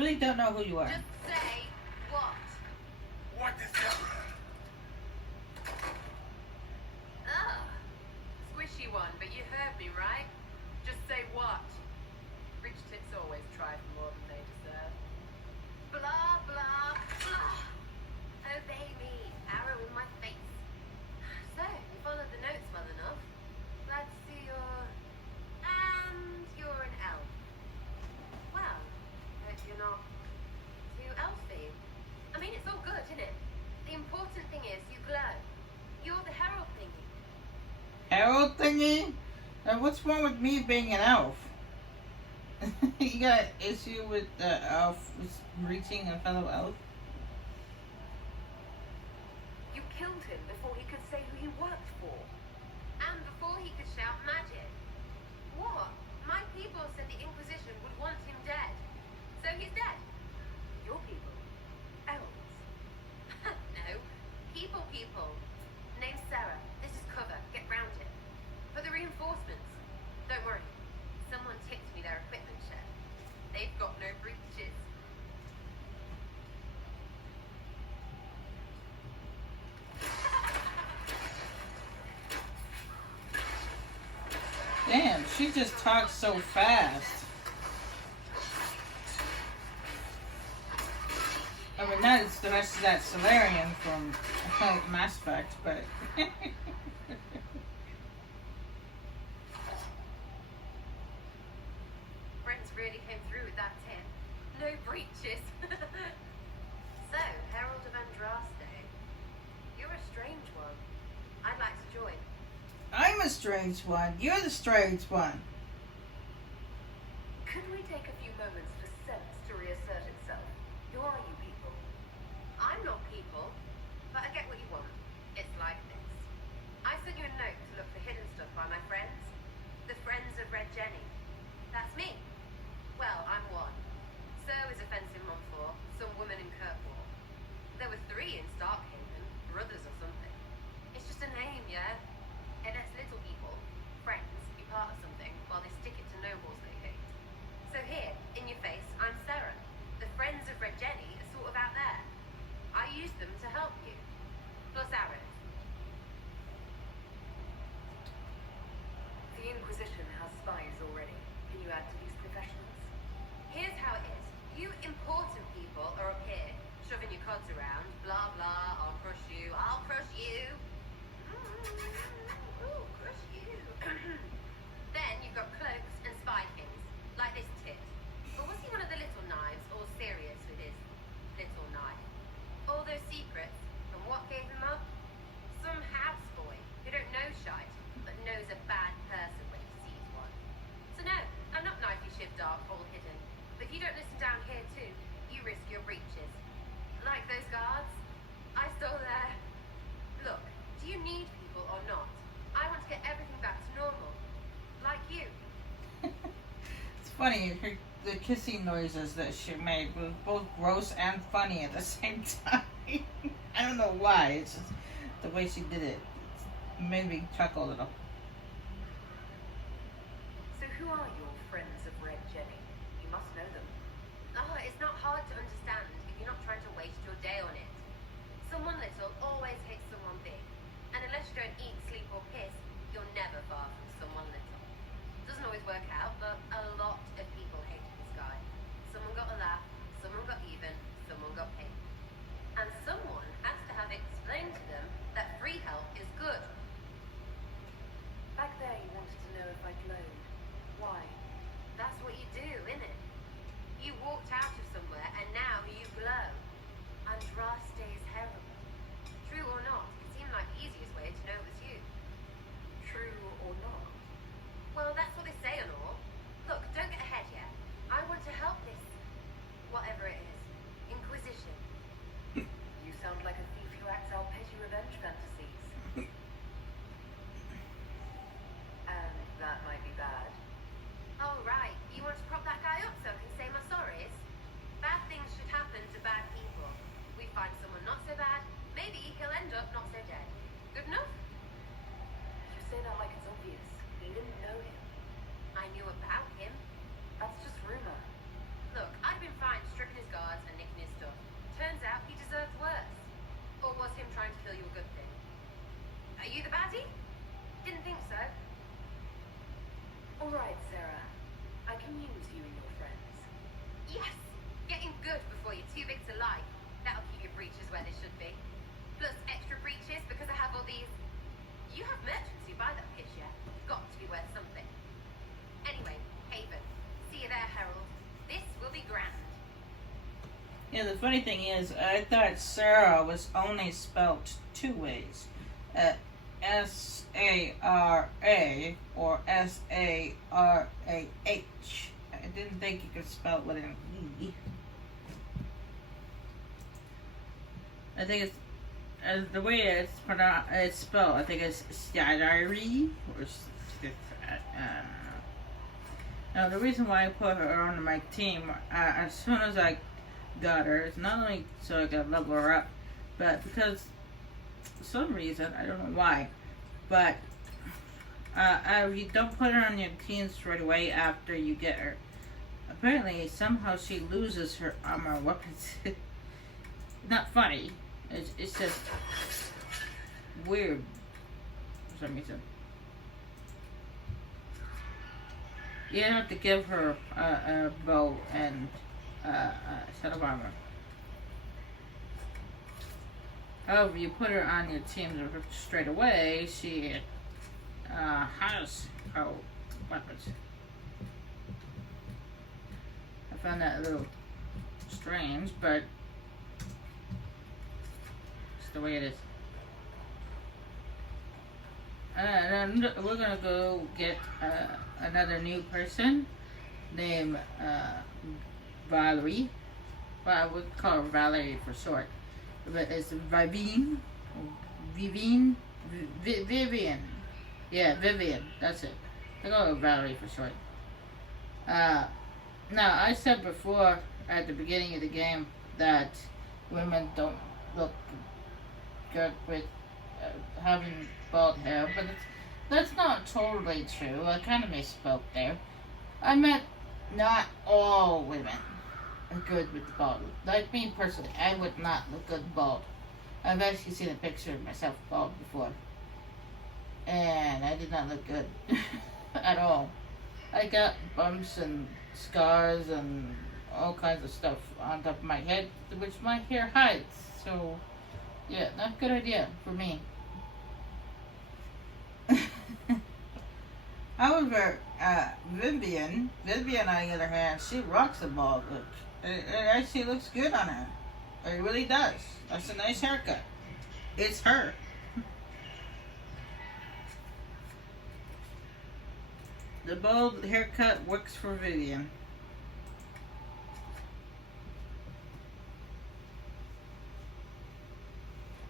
really don't know who you are. Just say what? What is that? Ugh. Squishy one, but you heard me, right? Just say what? Rich tits always try for more than they deserve. Blah, blah, blah. Obey me. Arrow in my face. So, you followed the notes well enough. Glad to see you're... And you're an elf. Well, hope you're not too elfy. I mean, it's all good, isn't it? The important thing is you glow. You're the herald thingy. Herald thingy? And what's wrong with me being an elf? You got an issue with the elf reaching a fellow elf? You killed him before he could say who he worked for. And before he could shout magic. What? My people said the Inquisition would want him dead. So he's dead. Your people? Elves? No. People. Name's Sarah. This is cover. Get round it. For the reinforcements. Don't worry. Someone tipped me their equipment shed. They've got no breaches. Damn, she just talks so fast. I mean, not it's the rest of that Solarian from Mass Effect, but... Friends really came through with that tip. No breaches. So, Herald of Andraste. You're a strange one. I'd like to join. I'm a strange one. You're the strange one. Could we take a few moments for sense to reassert itself? Who are you people? I'm not people, but I get what you want. It's like this. I sent you a note to look for hidden stuff by my friends. The Friends of Red Jenny. That's me. Well, I'm one. So is a fence in Montfort, some woman in Kirkwall. There were 3 in Starkhaven, brothers or something. It's just a name, yeah? It lets little people, friends, be part of something while they stick it to nobles they hate. So here, in your face, I'm Sarah. The Friends of Red Jenny are sort of out there. I use them to help you. Plus arrows. The Inquisition has spies already. Can you add to these professionals? Here's how it is. You important people are up here, shoving your cods around. Blah, blah, I'll crush you. I'll crush you. Ooh, crush you. Then you've got cloaks and spy kings, like this tit. But was he one of the little knives, or serious with his little knife? All those secrets, and what gave him up? Some houseboy who don't know shite, but knows a bad person when he sees one. So no, I'm not knifey shiv dark, all hidden. But if you don't listen down here too, you risk your breeches. Like those guards, I stole their... Look, do you need people or not? I want to get everything back to normal. Like you. It's funny, the kissing noises that she made was both gross and funny at the same time. I don't know why, it's just the way she did it. It made me chuckle a little. So who are your Friends of Red Jenny? You must know them. Oh, it's not hard to understand if you're not trying to waste your day on it. Someone little always hates someone big. And unless you don't eat, sleep or piss, you're never far from someone little. Doesn't always work out, but a lot of people hated this guy. Someone got a laugh, someone got even, someone got paid. And someone has to have explained to them that free help is good. Back there you wanted to know if I glowed. Why? That's what you do, innit? You walked out of somewhere and now you glow. Andraste's herald. True or not, it seemed like the easiest way to know it was you. True or not? Well, that's what they say and all. Look, don't get ahead yet. I want to help this, whatever it is, Inquisition. You sound like a thief who acts out petty revenge fantasies. And that might be bad. Oh, right. You want to prop that guy up so I can say my sorries? Bad things should happen to bad people. We find someone not so bad, maybe he'll end up not so dead. Good enough? You say that like it's obvious. You didn't know him. I knew about him. That's just rumor. Look, I'd been fine stripping trying to kill you a good thing. Are you the baddie? Didn't think so. Alright, Sarah. I can use you and your friends. Yes! Getting good before you're too big to lie. That'll keep your breeches where they should be. Plus extra breeches because I have all these... You have merchants who buy that pitch, yeah? Got to be worth something. Anyway, Haven. See you there, Herald. This will be grand. Yeah, the funny thing is, I thought Sarah was only spelt two ways. S-A-R-A or S-A-R-A-H. I didn't think you could spell it with an E. I think it's, the way it's pronounced, it's spelled, I think it's Stadari, or now the reason why I put her on my team, as soon as I got her, is not only so I could level her up, but because for some reason, I don't know why, but you don't put her on your team straight away after you get her. Apparently, somehow she loses her armor weapons. Not funny. It's just weird for some reason. You have to give her a bow and a set of armor. However, you put her on your team straight away, she has her weapons. I found that a little strange, but it's the way it is. And then we're gonna go get another new person named Valerie. Well, I would call her Valerie for short. But it's Vivian. Yeah, Vivian. That's it. I call her Valerie for short. Now, I said before at the beginning of the game that women don't look good with having bald hair, but that's not totally true. I kind of misspoke there. I meant not all women are good with the bald. Like me personally, I would not look good bald. I've actually seen a picture of myself bald before, and I did not look good at all. I got bumps and scars and all kinds of stuff on top of my head, which my hair hides. So, yeah, not a good idea for me. However, Vivian, on the other hand, she rocks a bald look. It actually looks good on her. It really does. That's a nice haircut. It's her. The bald haircut works for Vivian.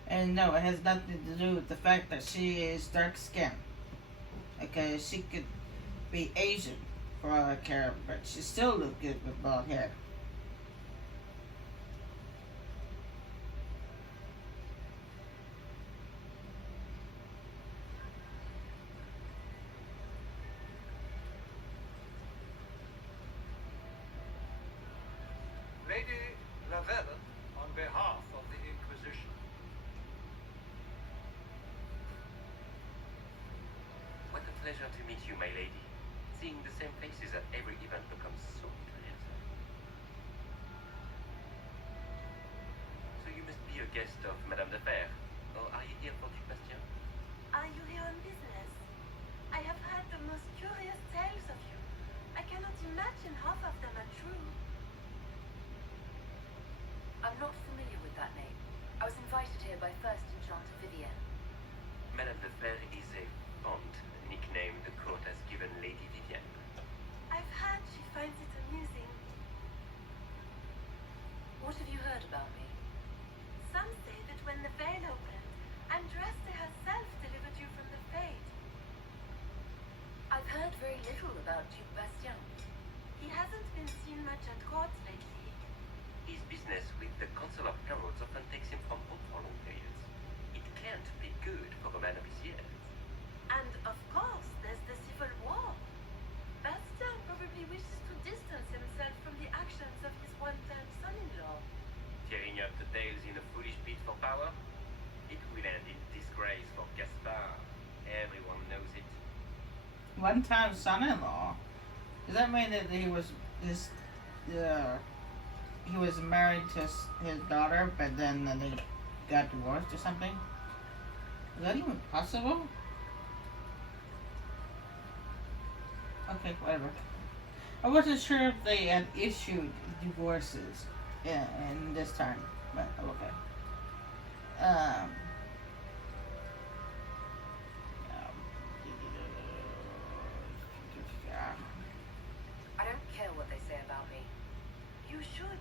And no, it has nothing to do with the fact that she is dark skinned. Okay, she could be Asian for all I care, but she still look good with bald hair. Lady Lavelle, on behalf of the Inquisition. What a pleasure to meet you, my lady. Seeing the same faces at every event becomes so interesting. So you must be a guest of Madame de Fer, or are you here for Bastien? Are you here on business? I have heard the most curious tales of you. I cannot imagine half of them are true. I'm not familiar with that name. I was invited here by First Enchanter Vivian. Madame de Fer is a fond nickname the court has given Lady Vivienne. I've heard she finds it amusing. What have you heard about me? Some say that when the veil opened, Andraste herself delivered you from the fate. I've heard very little about Duke Bastien. He hasn't been seen much at court lately. His business with the Council of Heralds often takes him from home for long periods. It can't be good for a man of his years. And of course, there's the civil war. Bastien probably wishes to distance himself from the actions of his one-time son-in-law. Tearing up the tails in a foolish bid for power? It will end in disgrace for Gaspard. Everyone knows it. One-time son-in-law. Does that mean that he was he was married to his daughter, but then they got divorced or something? Is that even possible? Okay, whatever. I wasn't sure if they had issued divorces in this time, but okay. Um, I don't care what they say about me. You should.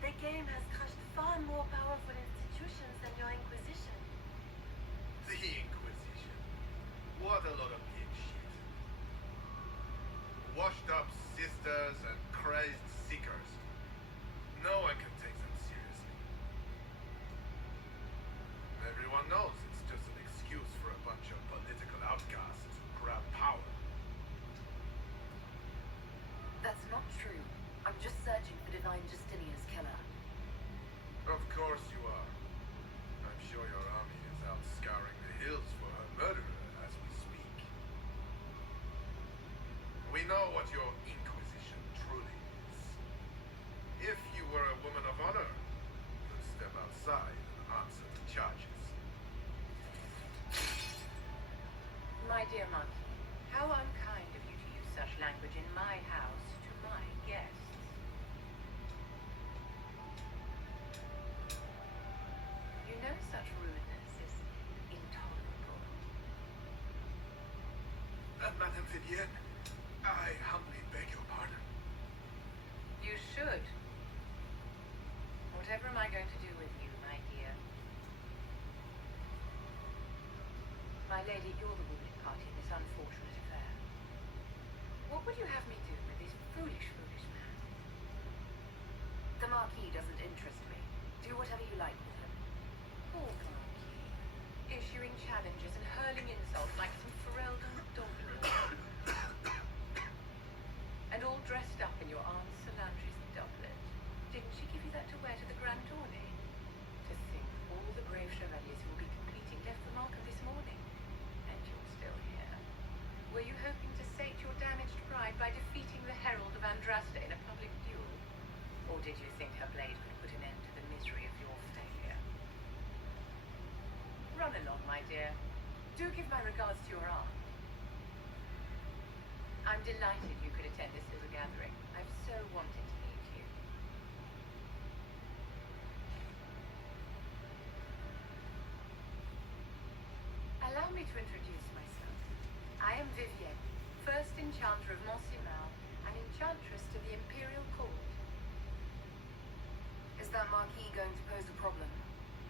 The game has crushed far more powerful institutions than your Inquisition. The Inquisition. What a lot of pig shit. Washed up sisters and crazed seekers. No one can take them seriously. Everyone knows it's just an excuse for a bunch of political outcasts to grab power. That's not true. I'm just searching for Divine Justinia's killer. Of course you are. I'm sure your army is out scouring the hills for her murderer as we speak. We know what your Inquisition truly is. If you were a woman of honor, you'd step outside and answer the charges. My dear Monkey, how unkind of you to use such language in my house to my guests. You know such rudeness is intolerable. Madame Vivienne, I humbly beg your pardon. You should. Whatever am I going to do with you, my dear? My lady, you're the ruling party in this unfortunate affair. What would you have me do with this foolish man? The Marquis doesn't interest me. Do whatever you like with him. Poor Marquis. Issuing challenges and hurling insults like some Ferelden dog. And all dressed up in your Aunt Solange's doublet. Didn't she give you that to wear to the grand tourney? To think all the brave chevaliers who will be competing left the mark of this morning. And you're still here. Were you hoping to sate your damaged pride by defeating the Herald of Andrasta in a public duel? Or did you think her blade could put an end to the misery of your failure? Run along, my dear. Do give my regards to your aunt. I'm delighted you could attend this little gathering. I've so wanted to meet you. Allow me to introduce myself. I am Vivienne, first enchanter of Monsimal and enchantress to the Imperial Court. Is that Marquis going to pose a problem?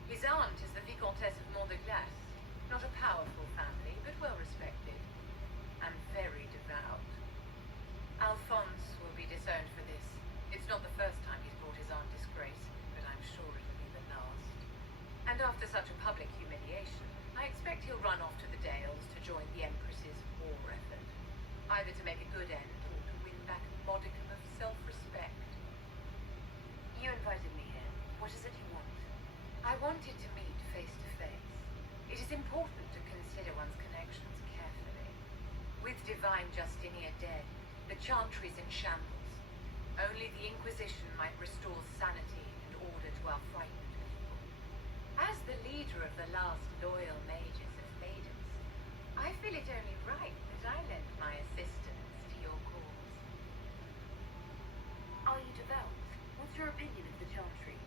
His aunt is the Vicomtesse of Mont de Glace. Not a powerful family, but well respected. And very devout. Alphonse will be disowned for this. It's not the first time he's brought his aunt disgrace, but I'm sure it'll be the last. And after such a public humiliation, I expect he'll run off to the Dales to join the Empress's war effort. Either to make a good end, or to win back a modicum of self-respect. You invited me here. What is it you want? I wanted to meet face to face. It is important to consider one's connections carefully. With Divine Justinia dead, the Chantry is in shambles. Only the Inquisition might restore sanity and order to our frightened people. As the leader of the last loyal mages of Maidens, I feel it only right that I lend my assistance to your cause. Are you devout? What's your opinion of the Chantry?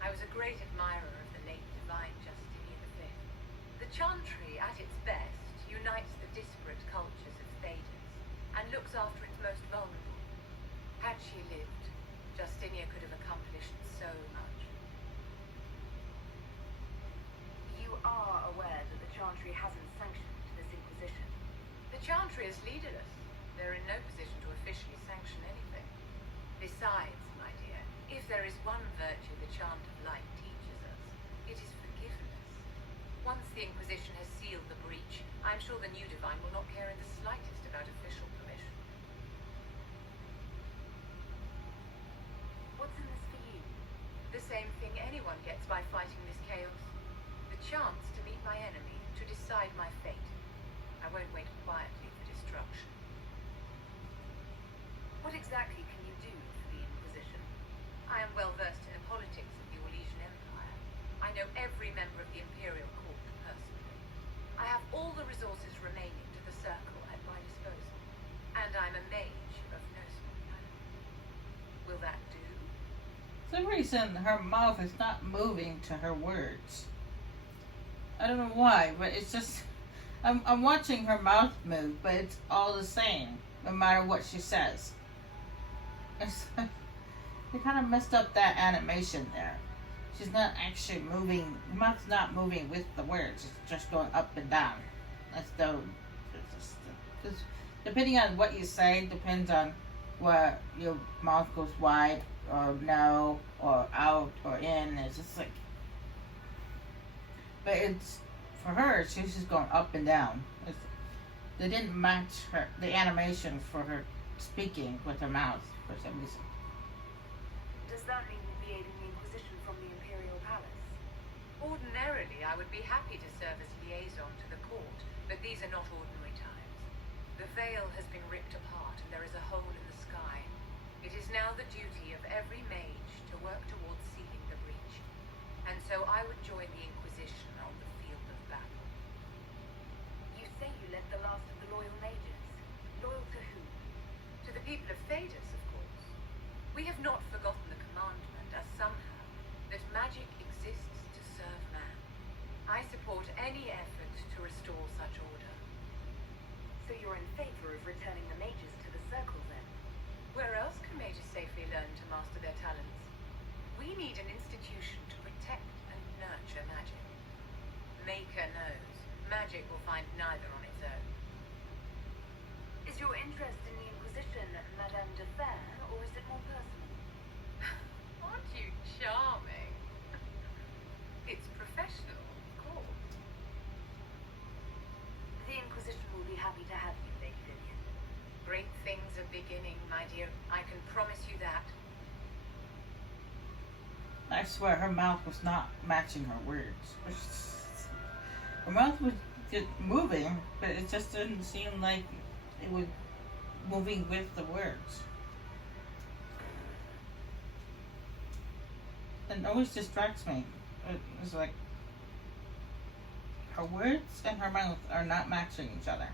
I was a great admirer of the late Divine Justinian V. The Chantry, at its best, unites the disparate cultures of Thaydens and looks after its most vulnerable. Had she lived, Justinia could have accomplished so much. You are aware that the Chantry hasn't sanctioned this Inquisition. The Chantry is leaderless. They're in no position to officially sanction anything. Besides, my dear, if there is one virtue the Chant of Light teaches us, it is forgiveness. Once the Inquisition has sealed the breach, I'm sure the new Divine will not care in the slightest about official permission. What's in this for you? The same thing anyone gets by fighting this chaos. The chance to meet my enemy to decide my fate. I won't wait quietly for destruction. What exactly can you do for the Inquisition? I am well versed in the politics of the Orlesian Empire. I know every member of the Imperial Court personally. I have all the resources remaining to the Circle at my disposal. And I'm a mage of no small talent. Will that do? For some reason, her mouth is not moving to her words. I don't know why, but it's just... I'm watching her mouth move, but it's all the same, no matter what she says. It's, they kind of messed up that animation there. She's not actually moving, the mouth's not moving with the words, it's just going up and down. That's though, it's depending on what you say, depends on what your mouth goes wide, or no, or out, or in. It's just like, but it's, for her, she's just going up and down. They didn't match her, the animation for her speaking with her mouth for some reason. Does that mean you'll be aiding the Inquisition from the Imperial Palace? Ordinarily, I would be happy to serve as liaison to the court, but these are not ordinary times. The veil has been ripped apart and there is a hole in the sky. It is now the duty of every mage to work towards sealing the breach. And so I would join the Inquisition on the field of battle. You say you led the last of the loyal mages. Loyal to whom? To the people of Thedas, of course. We have not forgotten the commandment, as some have, that magic exists to serve man. I support any effort to restore such order. So you're in favor of returning the mages to the Circle, then? Where else can mages safely learn to master their talents? We need an institution to protect and nurture magic. Maker knows, magic will find neither on its own. Is your interest in the Inquisition Madame de Fer, or is it more personal? Aren't you charming? It's professional, of course. The Inquisition will be happy to have you, Lady Vivian. Great things are beginning, my dear. I can promise you that. I swear her mouth was not matching her words. Her mouth was just moving, but it just didn't seem like it was moving with the words. It always distracts me. It's like her words and her mouth are not matching each other.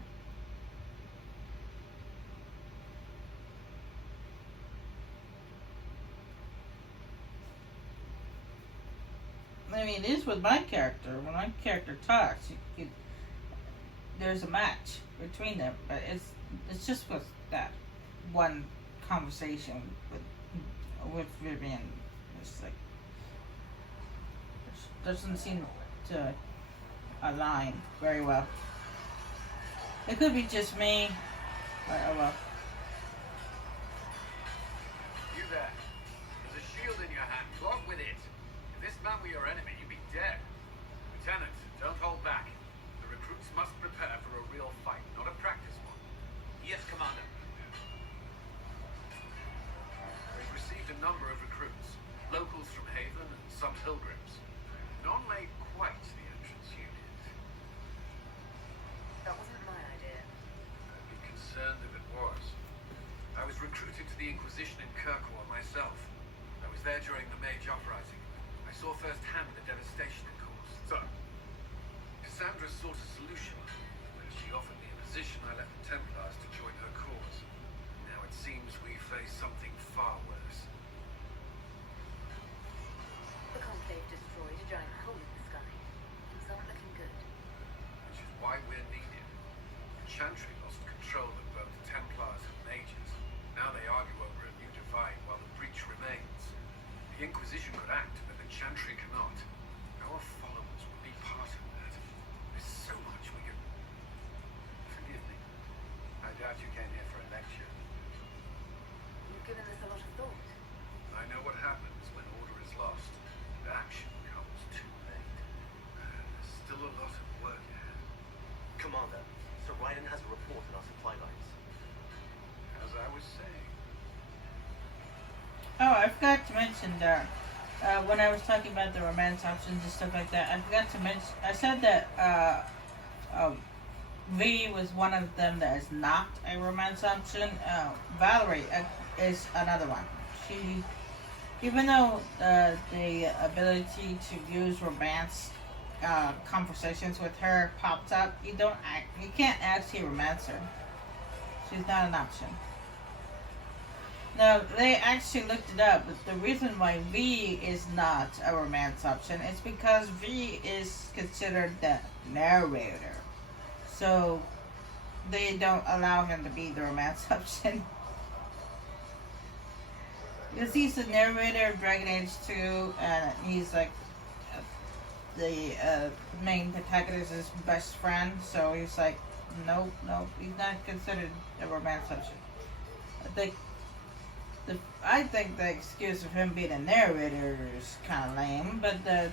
I mean, it is with my character. When my character talks, there's a match between them, but it's just with that one conversation with Vivian. It's like it doesn't seem to align very well. It could be just me, but oh well. You there. There's a shield in your hand. Walk with it. If this man were your enemy, you'd be dead. Lieutenant, don't hold back. The recruits must prepare for a real fight, not a practice one. Yes, Commander. We've received a number of recruits, locals from Haven and some pilgrims. None made quite the entrance you did. That wasn't my idea. I'd be concerned if it was. I was recruited to the Inquisition in Kirkwall myself. I was there during the Mage Uprising. I saw firsthand the devastation it caused. So, Cassandra sought a solution. When she offered me a position, I left the Templars to join her cause. Now it seems we face something far worse. The Conclave destroyed a giant hole in the sky. Things aren't looking good. Which is why we're needed. The Chantry lost control of both the Templars and Mages. Now they argue over a new divide while the breach remains. The Inquisition could act, but the Chantry cannot. Our followers will be part of that. There's so much we can... Forgive me. I doubt you came here for a lecture. You've given this a lot of thought. I know what happens when order is lost. And action comes too late. There's still a lot of work ahead. Commander, Sir Ryden has a report on our supply lines. As I was saying. Oh, I forgot to mention that when I was talking about the romance options and stuff like that, I forgot to mention. I said that V was one of them that is not a romance option. Valerie is another one. She, even though the ability to use romance conversations with her pops up, you can't actually romance her. She's not an option. Now, they actually looked it up. But the reason why V is not a romance option is because V is considered the narrator. So, they don't allow him to be the romance option. Because he's the narrator of Dragon Age 2, and he's like the main protagonist's best friend. So, he's like, nope, he's not considered a romance option. I think the excuse of him being a narrator is kind of lame, but the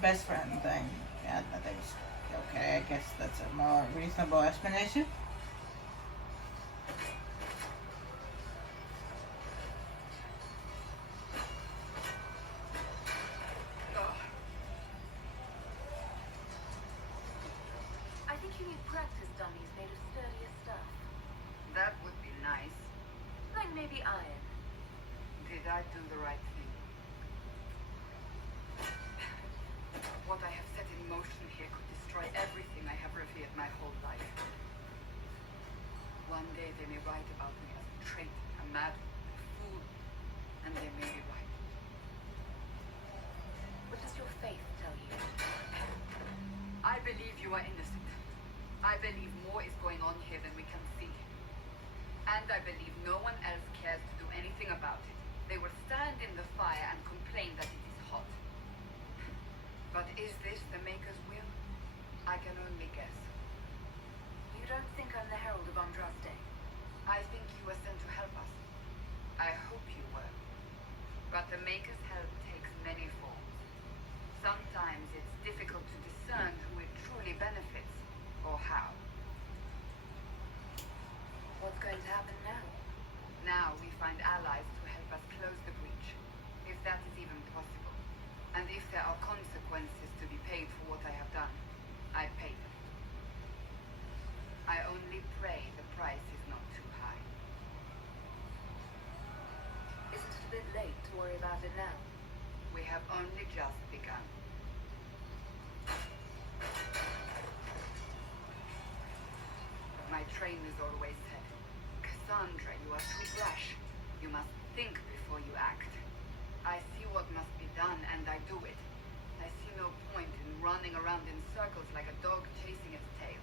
best friend thing, yeah, I think it's okay. I guess that's a more reasonable explanation. I think you need practice dummies made of sturdier stuff. That would be nice. Like maybe iron. Did I do the right thing? What I have set in motion here could destroy everything I have revered my whole life. One day they may write about me as a traitor, a madman, a fool, and they may be right. What does your faith tell you? I believe you are innocent. I believe more is going on here than we can see. And I believe no one else cares to do anything about it. They will stand in the fire and complain that it is hot. But is this the Maker's will? I can only guess. You don't think I'm the Herald of Andraste? I think you were sent to help us. I hope you were. But the Maker's help takes many forms. Sometimes it's difficult to discern who it truly benefits, or how. What's going to happen now? Now we find allies to help us close the breach, if that is even possible. And if there are consequences to be paid for what I have done, I pay them. I only pray the price is not too high. Isn't it a bit late to worry about it now? We have only just begun. My trainers always said, Cassandra, you are too brash. You must think before you act. I see what must be done, and I do it. I see no point in running around in circles like a dog chasing its tail.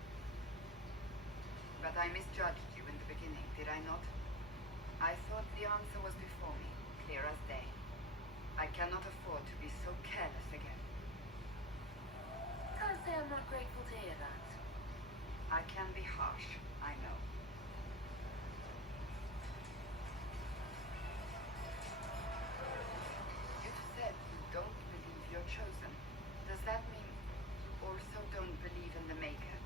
But I misjudged you in the beginning, did I not? I thought the answer was before me, clear as day. I cannot afford to be so careless again. Can't say I'm not grateful to hear that. I can be harsh, I know. You've said you don't believe you're chosen. Does that mean you also don't believe in the Maker?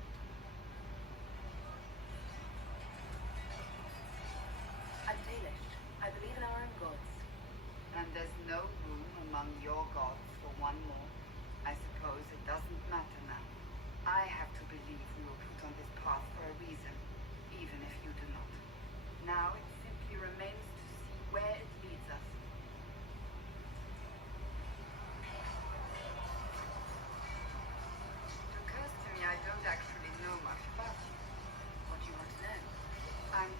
I'm Dalish. I believe in our own gods. And there's no room among your gods for one more? I suppose it doesn't matter now. I have to believe we were put on this path for a reason, even if you do not. Now it simply remains to see where it leads us. It occurs to me I don't actually know much about you. What do you want to know? I'm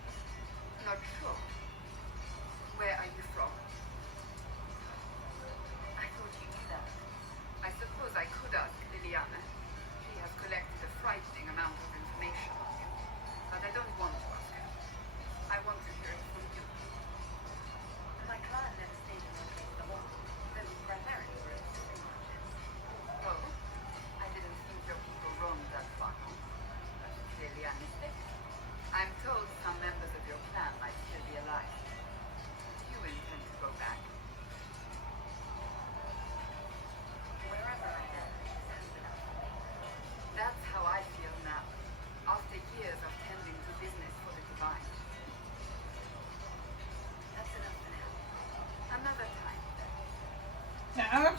not sure. Where are you from? I thought you knew that. I suppose I could ask Liliana. She has collected a frightening amount of information on you.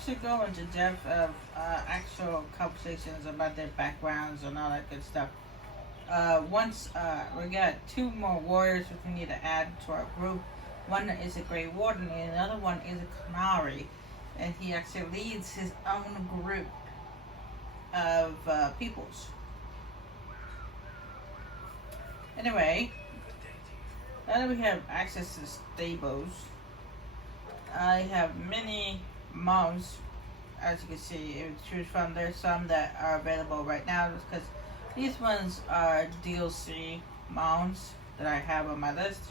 actually go into depth of actual conversations about their backgrounds and all that good stuff. Once we got two more warriors which we need to add to our group. One is a Grey Warden and the other one is a Canary. And he actually leads his own group of peoples. Anyway, now that we have access to stables, I have many mounts, as you can see, to choose from. There's some that are available right now because these ones are DLC mounts that I have on my list.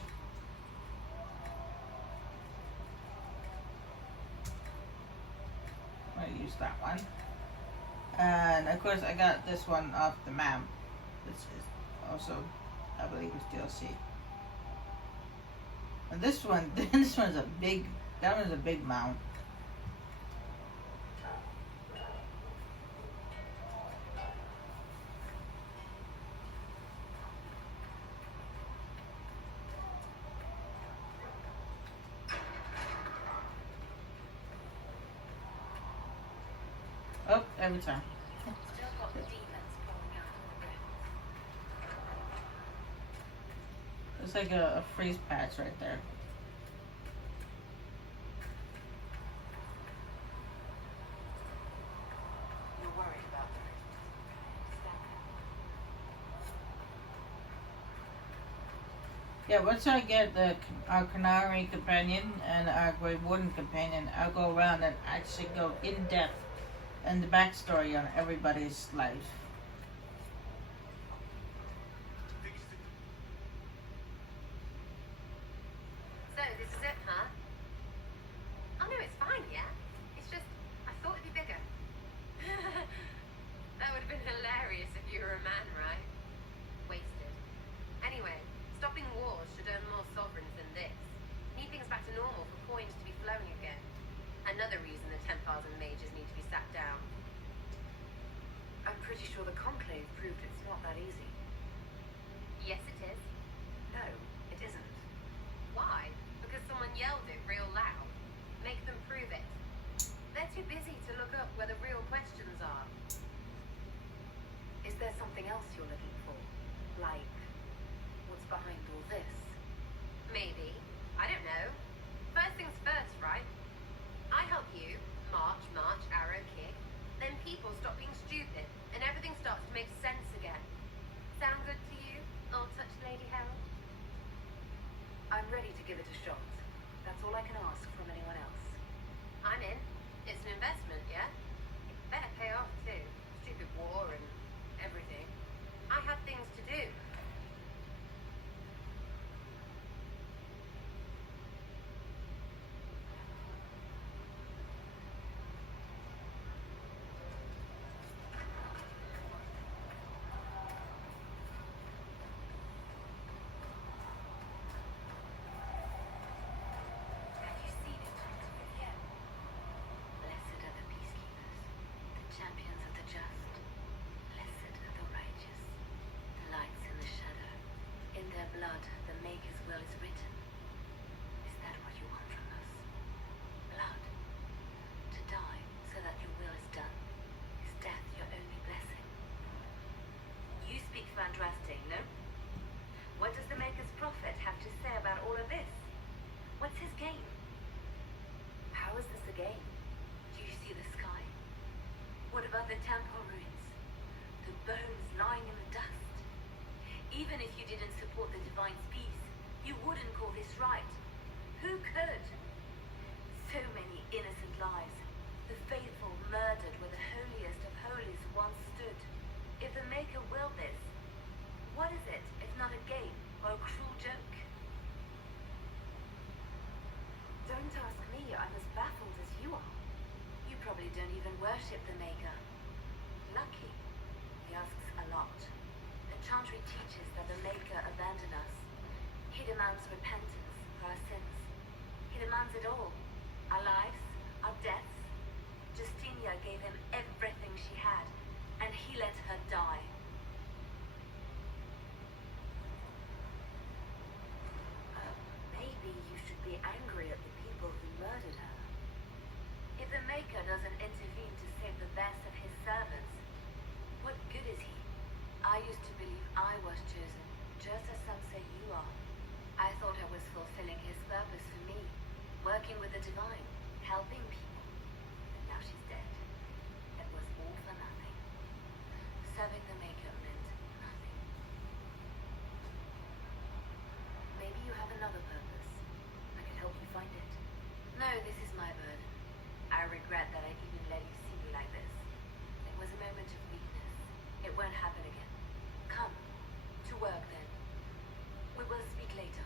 I'm going to use that one. And of course I got this one off the map, which is also, I believe, it's DLC. And this one, this one's a big, that one's a big mount. Oh, every time. Still got the demons pouring out of the rift. It's like a freeze patch right there. You're worried about them. Yeah, once I get our Canary companion and our Grey Warden companion, I'll go around and actually go in depth and the backstory on everybody's life. So, this is it, huh? Oh no, it's fine, yeah? It's just, I thought it'd be bigger. That would have been hilarious if you were a man, right? Wasted. Anyway, stopping wars should earn more sovereigns than this. Need things back to normal for coins to be flowing again. Another reason the Templars and mages need to be sat down. I'm pretty sure the Conclave proved it's not that easy. Yes, it is. No, it isn't. Why? Because someone yelled it real loud. Make them prove it. They're too busy to look up where the real questions are. Is there something else you're looking for? Like, what's behind all this? Maybe. I don't know. First things first, right? I help you, march, arrow, kick. Then people stop being stupid, and everything starts to make sense again. Sound good to you, old touch Lady Harold? I'm ready to give it a shot. That's all I can ask from anyone else. I'm in. It's an investment, yeah? It better pay off too. Stupid war and everything. I have things to do. Have you seen it? Yeah. Blessed are the peacekeepers, the champions of the just. Blessed are the righteous, the lights in the shadow. In their blood, the Maker's will is written. Is that what you want from us? Blood. To die so that your will is done. Is death your only blessing? You speak Fandrastic, no? What does the Maker's prophet have to say about all of this? What's his game? How is this a game? Do you see the sky? What about the temple ruins? The bones lying in the dust? Even if you didn't support the Divine's peace, you wouldn't call this right. Who could? So many innocent lives. The faithful murdered where the holiest of holies once stood. If the Maker willed this, what is it if not a game or a cruel joke? Don't ask me, I'm as baffled as you are. You probably don't even worship the Maker. Lucky. He asks a lot. The Chantry teaches that the Maker abandoned us. He demands repentance for our sins. He demands it all. Our lives, our deaths. Justinia gave him everything she had, and he let her die. Maybe you should be angry at the people who murdered her. If If the Maker doesn't intervene to save the best of his servants, what good is he? I used to believe I was chosen, just as some say you are. I thought I was fulfilling his purpose for me, working with the divine, helping people. And now she's dead. It was all for nothing. Serving the Maker meant nothing. Maybe you have another purpose. I can help you find it. No, this is my burden. I regret that I even let you see me like this. It was a moment of weakness. It won't happen again. Come. To work then. We will speak later.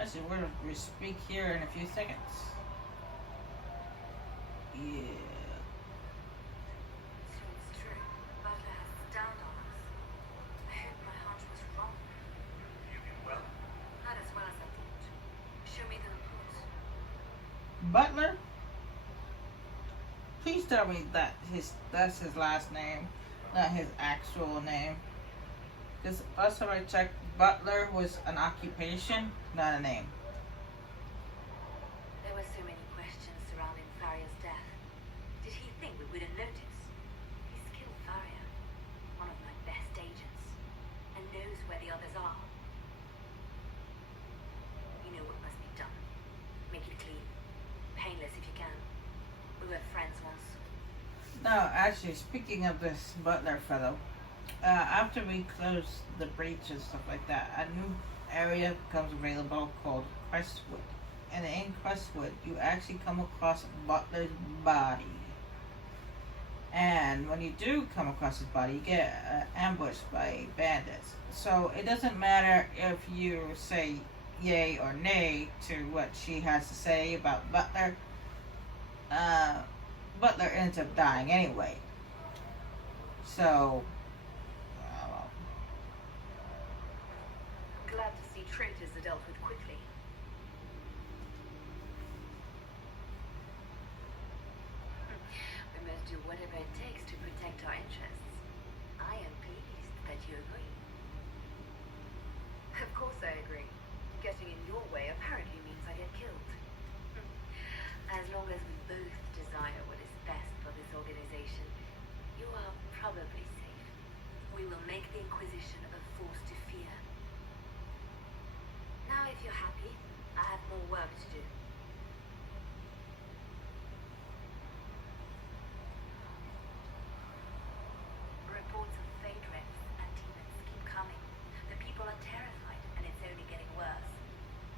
Actually, we'll speak here in a few seconds. Yeah. So it's true. Butler has downed on us. I hope my hunch was wrong. You mean well? Not as well as I thought. Show me the reports. Butler? Please tell me that's his last name, not his actual name. Because last time I checked, Butler was an occupation, not a name. There were so many questions surrounding Faria's death. Did he think we wouldn't notice? He's killed Faria, one of my best agents, and knows where the others are. You know what must be done. Make it clean. Painless if you can. We were friends once. No, actually, speaking of this Butler fellow, after we close the breach and stuff like that, a new area becomes available called Crestwood. And in Crestwood, you actually come across Butler's body. And when you do come across his body, you get ambushed by bandits. So it doesn't matter if you say yay or nay to what she has to say about Butler. Butler ends up dying anyway. So, Glad to see traitors are dealt with quickly. We must do whatever it takes to protect our interests. I am pleased that you agree. Of course I agree. Getting in your way apparently means I get killed. As long as we both desire what is best for this organization, you are probably safe. We will make the Inquisition a force to fear. Now, if you're happy, I have more work to do. Reports of fade reps and demons keep coming. The people are terrified, and it's only getting worse.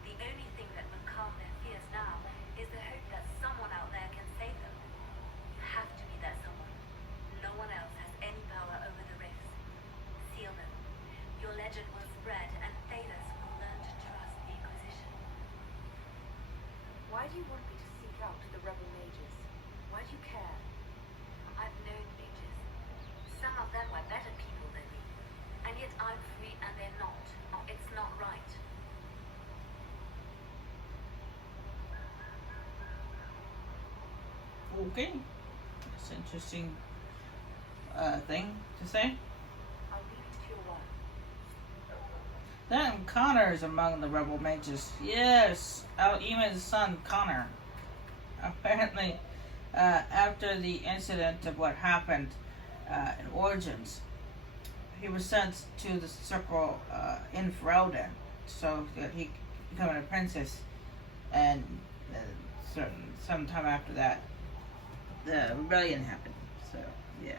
The only thing that will calm their fears now is the hope that someone out there can save them. You have to be that someone. No one else has any power over the rifts. Seal them. Your legend will spread, and Thalos will learn to trust the Inquisition. Why do you want me to seek out the rebel mages? Why do you care? I've known mages. Some of them were better people than me. And yet I'm free and they're not. It's not right. okay. That's an interesting thing to say. I'll leave it to your wife. Then Connor is among the rebel mages. Yes, Al-Eman's son, Connor. Apparently, after the incident of what happened in Origins, he was sent to the circle in Ferelden so that he could become an apprentice. And sometime after that, the rebellion happened. So, yeah.